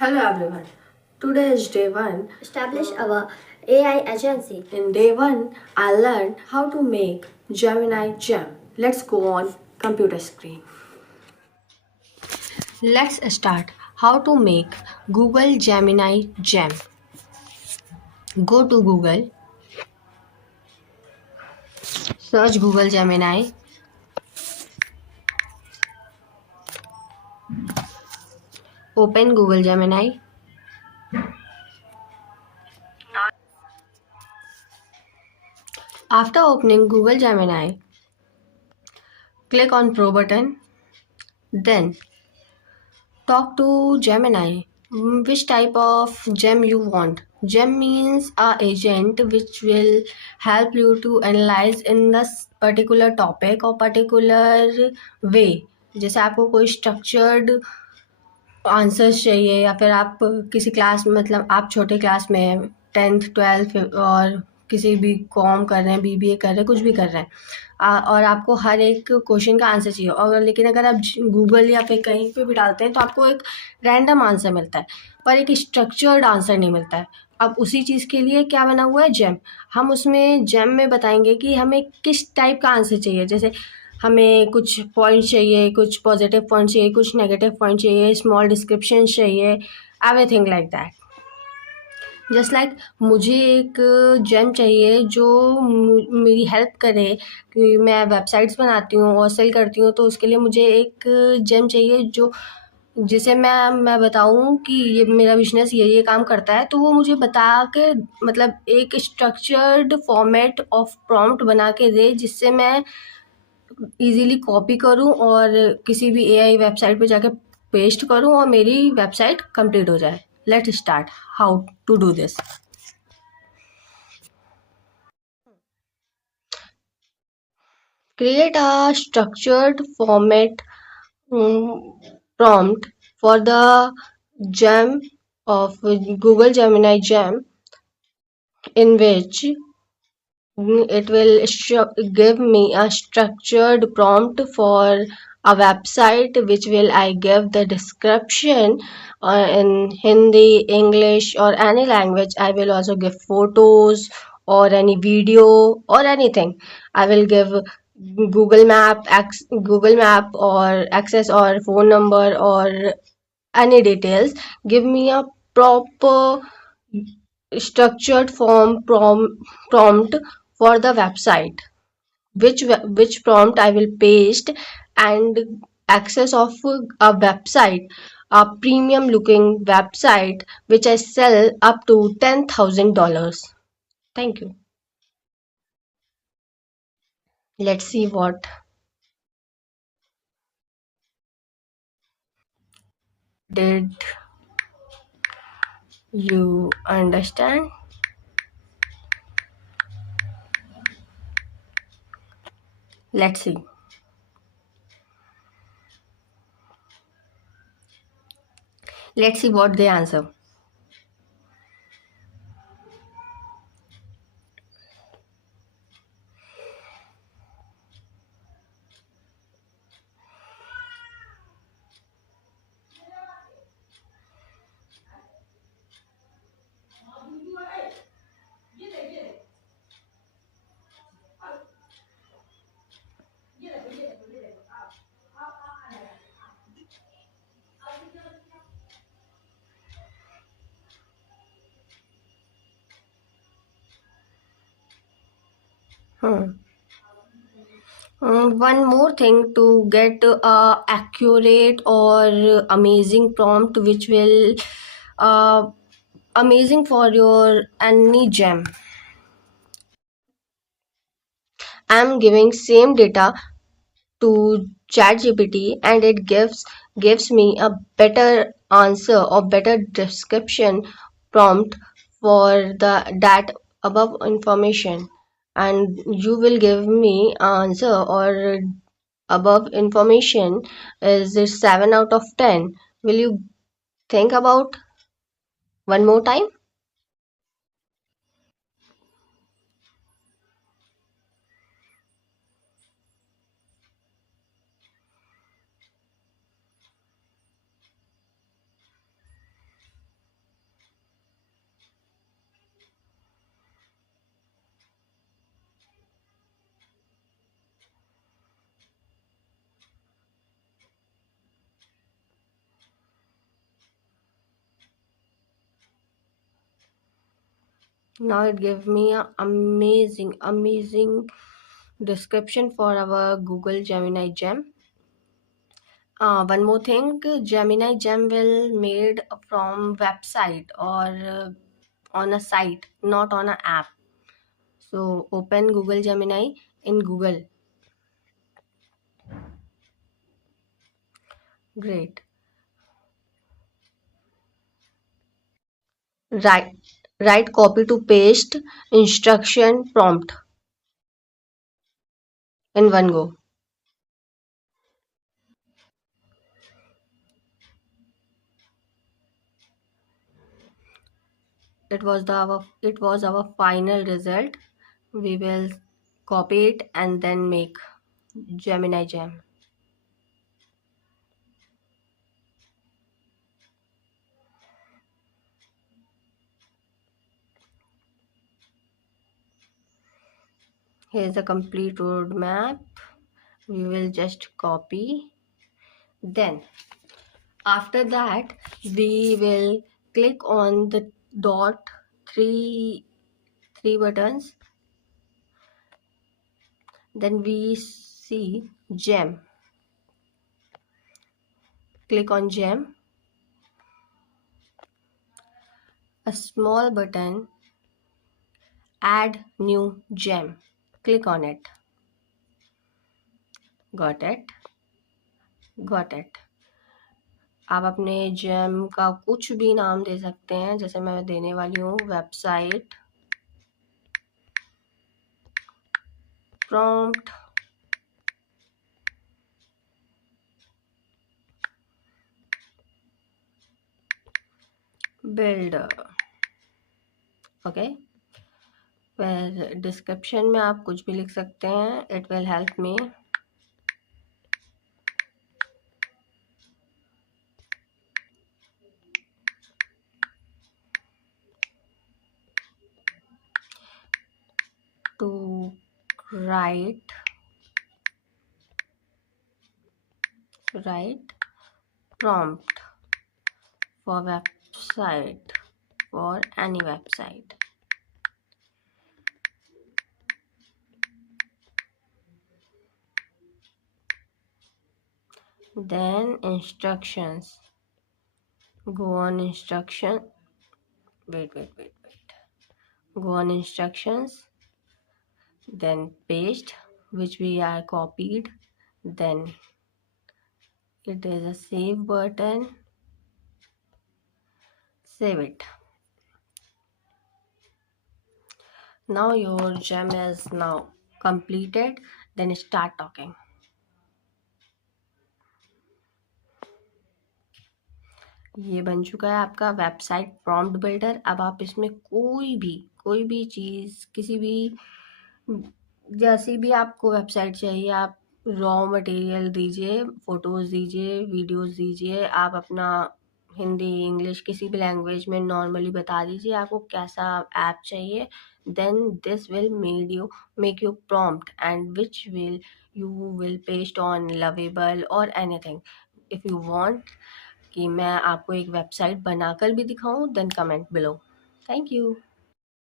Hello everyone. Today is day 1. Establish our AI agency. In day 1, I learned how to make Gemini Gem. Let's go on computer screen. Let's start how to make Google Gemini Gem. Go to Google, search Google Gemini. Open Google Gemini. After opening Google Gemini, click on Pro button. Then talk to Gemini. Which type of gem you want? Gem means a agent which will help you to analyze in this particular topic or particular way. जैसे आपको कोई structured answers चाहिए या फिर आप किसी class में मतलब आप छोटे क्लास में 10th 12th और किसी भी कॉम कर रहे हैं बीबीए कर रहे हैं कुछ भी कर रहे हैं और आपको हर एक क्वेश्चन का आंसर चाहिए और लेकिन अगर आप गूगल या फिर कहीं पे भी डालते हैं तो आपको एक रैंडम आंसर मिलता है पर एक स्ट्रक्चर्ड आंसर नहीं मिलता है। अब उसी चीज़ के लिए क्या बना हुआ है जेम। हम उसमें जेम में बताएंगे कि हमें किस टाइप का आंसर चाहिए। जैसे हमें कुछ पॉइंट चाहिए, कुछ पॉजिटिव पॉइंट चाहिए, कुछ नेगेटिव पॉइंट चाहिए, स्मॉल डिस्क्रिप्शन चाहिए, everything like that. Just like मुझे एक जेम चाहिए जो मेरी हेल्प करे कि मैं वेबसाइट्स बनाती हूँ और सेल करती हूँ तो उसके लिए मुझे एक जेम चाहिए जो जिसे मैं बताऊँ कि ये मेरा बिजनेस ये काम करता है तो वो मुझे बता के मतलब एक स्ट्रक्चर्ड फॉर्मेट ऑफ प्रॉम्प्ट बना के दे जिससे मैं इजीली कॉपी करूं और किसी भी एआई वेबसाइट पे जाके पेस्ट करूं और मेरी वेबसाइट कंप्लीट हो जाए। Let's start how to do this. Create a structured format prompt for the gem of Google Gemini Gem in which it will give me a structured prompt for a website which will I give the description in Hindi, English or any language. I will also give photos or any video or anything. I will give Google Map or access or phone number or any details. Give me a proper structured prompt for the website which prompt I will paste and access of a website, a premium looking website which I sell up to $10,000. Thank you. Let's see what did you understand. Let's see. Let's see what they answer. One more thing to get a accurate or amazing prompt which will amazing for your any gem. I'm giving same data to ChatGPT and it gives me a better answer or better description prompt for the that above information and you will give me answer or above information is it 7 out of 10. Will you think about one more time? Now it gave me a amazing description for our Google Gemini Gem. One more thing, Gemini Gem will made from website or on a site, not on an app. So open Google Gemini in Google. Great. Write write copy to paste instruction prompt in one go. It was our final result. We will copy it and then make Gemini Gem. Here's a complete roadmap. We will just copy. Then after that, we will click on the dot three buttons. Then we see gem. Click on gem. A small button, add new gem. Click on it. Got it? Got it. आप अपने GeM का कुछ भी नाम दे सकते हैं, जैसे मैं देने वाली हूँ वेबसाइट प्रॉम्प्ट बिल्डर. ओके, फिर डिस्क्रिप्शन में आप कुछ भी लिख सकते हैं. It will help me. To write prompt for website, for any website. Then instructions. Go on instruction. Wait. Go on instructions. Then paste, which we are copied. Then it is a save button. Save it. Now your gem is now completed. Then start talking. ये बन चुका है आपका website prompt builder. अब आप इसमें कोई भी चीज़, किसी भी जैसी भी आपको वेबसाइट चाहिए, आप रॉ मटेरियल दीजिए, फोटोज़ दीजिए, वीडियोज़ दीजिए. आप अपना हिंदी, इंग्लिश, किसी भी लैंग्वेज में नॉर्मली बता दीजिए आपको कैसा ऐप चाहिए. Then this will make you prompt and which will you will paste on Lovable और एनीथिंग. इफ़ यू वांट कि मैं आपको एक वेबसाइट बनाकर भी दिखाऊं, then comment below. Thank you.